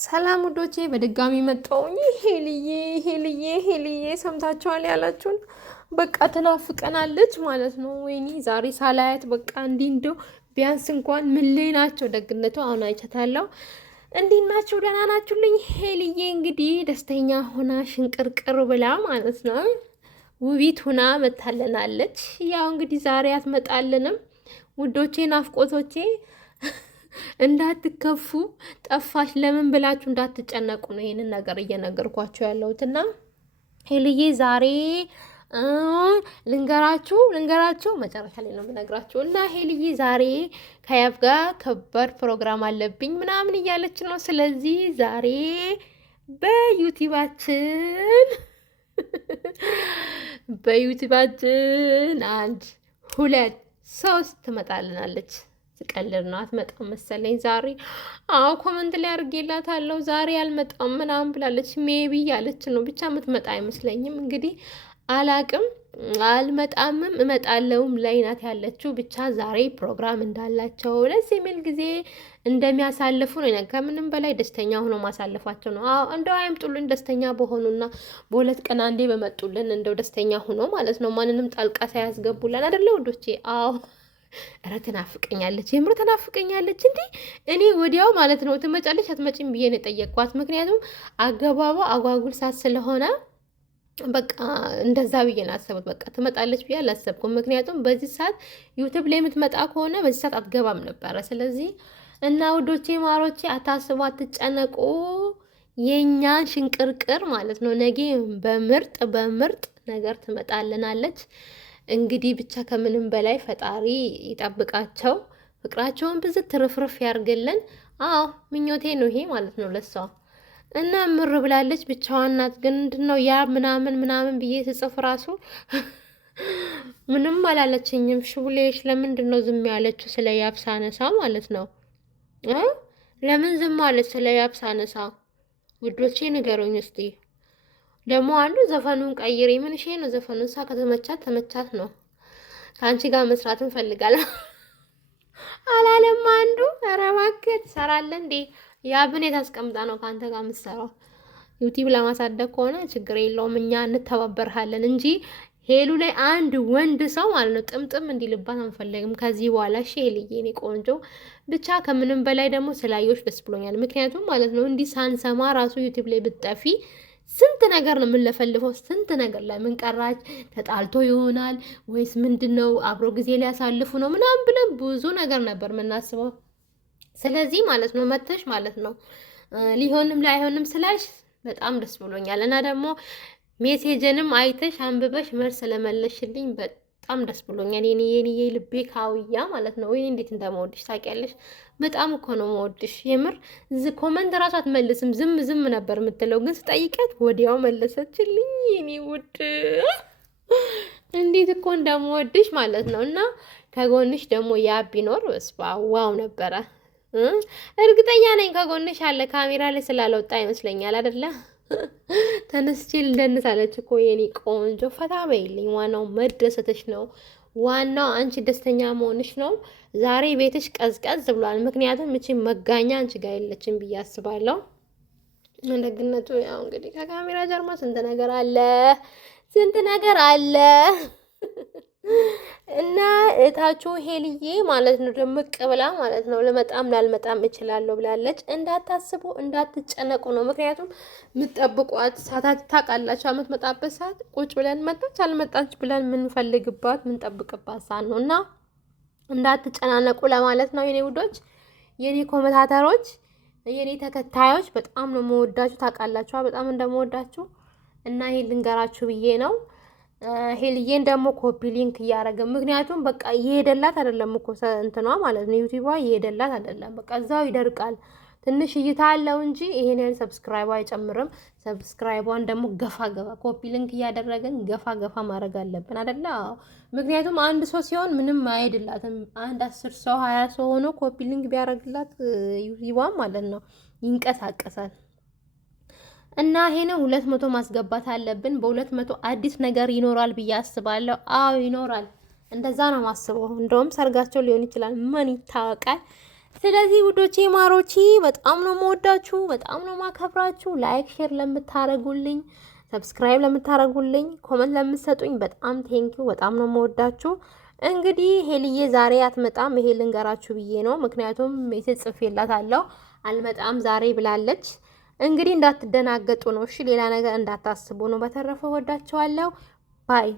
ሰላም ውዶቼ በድጋሚ መጣሁኝ። ሄልዬ ሰምታችኋል ያላችሁን በቃ ትናፍቀናለች ማለት ነው። ወይኔ ዛሬ ሳላያት በቃ እንደው ቢያንስ እንኳን ምን ላይ ናቸው? ደግነቱ አሁን አይቻታለሁ። እንዴት ናችሁ? ደህና ናችሁልኝ? ሄልዬ እንግዲህ ደስተኛ ሆና ሽንቅርቅር ብላ ማለት ነው ውቢት ሁና መታለናለች። ያው እንግዲህ ዛሬ አትመጣልንም ውዶቼ፣ ናፍቆቶቼ እንዳትከፉ ጠፋሽ ለምን ብላችሁ እንዳትጨነቁ ነው ይሄንን ነገር እየነገርኳችሁ ያለሁትና ሄልዬ ዛሬ ልንገራችሁ መጨረሻ ላይ ነው የምነግራችሁ። እና ሄልዬ ዛሬ ከያብ ጋር ከባድ ፕሮግራም አለብኝ ምናምን እያለች ነው። ስለዚህ ዛሬ በዩቲዩባችን 1 2 3 ትመጣልናለች። ቀልድ ነው። አትመጣም መሰለኝ ዛሬ። አዎ ኮመንት ላይ አድርጌላታለሁ ዛሬ አልመጣም ምናምን ብላለች። ሜቢ ያለች ነው ብቻ የምትመጣ አይመስለኝም። እንግዲህ አላቅም፣ አልመጣምም እመጣለሁም ላይ ናት ያለችው። ብቻ ዛሬ ፕሮግራም እንዳላቸው ደስ የሚል ጊዜ እንደሚያሳልፉ ነው። ከምንም በላይ ደስተኛ ሆኖ ማሳለፋቸው ነው። አዎ እንደው አይምጡልን ደስተኛ በሆኑና በሁለት ቀን አንዴ በመጡልን እንደው ደስተኛ ሆኖ ማለት ነው። ማንንም ጣልቃ ሳያስገቡልን አይደለ ወዶቼ? አዎ ኧረ ትናፍቀኛለች፣ የምር ትናፍቀኛለች። እንዴ እኔ ወዲያው ማለት ነው ትመጫለች አትመጪም ብዬ ነው የጠየቅኳት። ምክንያቱም አገባቧ አጓጉል ሳት ስለሆነ በቃ እንደዛ ብዬ ነው አሰቡት። በቃ ትመጣለች ብዬ አላሰብኩም። ምክንያቱም በዚህ ሰዓት ዩቲዩብ ላይ የምትመጣ ከሆነ በዚህ ሰዓት አትገባም ነበረ። ስለዚህ እና ውዶቼ ማሮቼ አታስቡ፣ አትጨነቁ። የኛን ሽንቅርቅር ማለት ነው ነገ በምርጥ ነገር ትመጣልናለች። እንግዲህ ብቻ ከምንም በላይ ፈጣሪ ይጠብቃቸው፣ ፍቅራቸውን ብዝት ትርፍርፍ ያርግልን። አዎ ምኞቴ ነው ይሄ ማለት ነው ለሷ። እና ምር ብላለች ብቻዋን ናት። ግን ምንድነው ያ ምናምን ብዬ ስጽፍ ራሱ ምንም አላለችኝም። ሽቡሌሽ ለምንድን ነው ዝም ያለችው? ስለ ያብ ሳነሳ ማለት ነው ለምን ዝም አለች? ስለ ያብ ሳነሳ ውዶቼ ንገሩኝ እስቲ። ደግሞ አንዱ ዘፈኑን ቀይሬ ምን ሼ ነው ዘፈኑን ሳ ተመቻት ነው ከአንቺ ጋር መስራት እንፈልጋለን አላለም አንዱ። ኧረ እባክህ ትሰራለህ እንዴ? ያብን የታስቀምጣ ነው ከአንተ ጋር የምትሰራው? ዩቲዩብ ለማሳደግ ከሆነ ችግር የለውም እኛ እንተባበርሃለን እንጂ ሄሉ ላይ አንድ ወንድ ሰው ማለት ነው ጥምጥም እንዲልባት አንፈልግም ከዚህ በኋላ። እሺ ሄልዬ እኔ ቆንጆ ብቻ ከምንም በላይ ደግሞ ስላየሁሽ ደስ ብሎኛል። ምክንያቱም ማለት ነው እንዲህ ሳንሰማ ራሱ ዩቲዩብ ላይ ብትጠፊ ስንት ነገር ነው የምንለፈልፈው። ስንት ነገር ላይ ምን ቀራች? ተጣልቶ ይሆናል ወይስ ምንድነው? አብሮ ጊዜ ሊያሳልፉ ነው ምናምን ብለን ብዙ ነገር ነበር የምናስበው። ስለዚህ ማለት ነው መተሽ ማለት ነው ሊሆንም ላይሆንም ስላልሽ በጣም ደስ ብሎኛል። እና ደግሞ ሜሴጅንም አይተሽ አንብበሽ መልስ ስለመለሽልኝ በጣም ደስ ብሎኛል። የኔ ልቤ ካውያ ማለት ነው። ወይ እንዴት እንደምወድሽ ታውቂያለሽ። በጣም እኮ ነው የምወድሽ የምር። ኮመንት ራሱ አትመልስም፣ ዝም ነበር የምትለው፣ ግን ስጠይቀት ወዲያው መለሰችልኝ። የኔ ውድ እንዴት እኮ እንደምወድሽ ማለት ነው። እና ከጎንሽ ደግሞ ያ ቢኖር ዋው ነበረ። እርግጠኛ ነኝ ከጎንሽ አለ። ካሜራ ላይ ስላልወጣ ይመስለኛል አይደለ? ተነስቼ ልደንስ አለች እኮ የኔ ቆንጆ። ፈታ በይልኝ። ዋናው መደሰትሽ ነው። ዋናው አንቺ ደስተኛ መሆንሽ ነው። ዛሬ ቤትሽ ቀዝቀዝ ብሏል። ምክንያቱም እቺ መጋኛ አንቺ ጋር የለችም ብዬ አስባለሁ። ደግነቱ ያው እንግዲህ ከካሜራ ጀርባ ስንት ነገር አለ እና እታችሁ ሄልዬ ማለት ነው ድምቅ ብላ ማለት ነው ልመጣም ላልመጣም እችላለሁ ብላለች። እንዳታስቡ እንዳትጨነቁ ነው። ምክንያቱም የምትጠብቋት ሰዓታት ታውቃላችሁ። የምትመጣበት ሰዓት ቁጭ ብለን መጣች አልመጣች ብለን የምንፈልግባት የምንጠብቅባት ሰዓት ነው። እና እንዳትጨናነቁ ለማለት ነው የኔ ውዶች፣ የኔ ኮመንታተሮች፣ የኔ ተከታዮች በጣም ነው የምወዳችሁ። ታውቃላችሁ በጣም እንደምወዳችሁ እና ይሄን ልንገራችሁ ብዬ ነው። ሄልዬን ደግሞ ኮፒ ሊንክ እያደረገ ምክንያቱም በቃ እየሄደላት አይደለም እኮ እንትኗ ማለት ነው ዩቲዩቧ እየሄደላት አይደለም። በቃ እዛው ይደርቃል። ትንሽ እይታ አለው እንጂ ይሄን ያህል ሰብስክራይቧ አይጨምርም። ሰብስክራይቧን ደግሞ ገፋ ኮፒ ሊንክ እያደረገን ገፋ ማድረግ አለብን አይደለ? ምክንያቱም አንድ ሰው ሲሆን ምንም አይሄድላትም። አንድ 10 ሰው 20 ሰው ሆኖ ኮፒ ሊንክ ቢያደርግላት ዩቲዩቧ ማለት ነው ይንቀሳቀሳል። እና ይሄን 200 ማስገባት አለብን። በ200 አዲስ ነገር ይኖራል ብዬ አስባለሁ። አዎ ይኖራል፣ እንደዛ ነው ማስበው። እንደውም ሰርጋቸው ሊሆን ይችላል፣ ምን ይታወቃል። ስለዚህ ውዶቼ ማሮቼ በጣም ነው የምወዳችሁ፣ በጣም ነው ማከብራችሁ። ላይክ ሼር ለምታረጉልኝ፣ ሰብስክራይብ ለምታረጉልኝ፣ ኮመንት ለምትሰጡኝ በጣም ቴንኪው፣ በጣም ነው የምወዳችሁ። እንግዲህ ሄልዬ ዛሬ አትመጣም፣ ይሄ ልንገራችሁ ብዬ ነው። ምክንያቱም ሜሴጅ ጽፌላታለሁ አልመጣም ዛሬ ብላለች። እንግዲህ እንዳትደናገጡ ነው እሺ፣ ሌላ ነገር እንዳታስቡ ነው። በተረፈ ወዳችኋለሁ። ባይ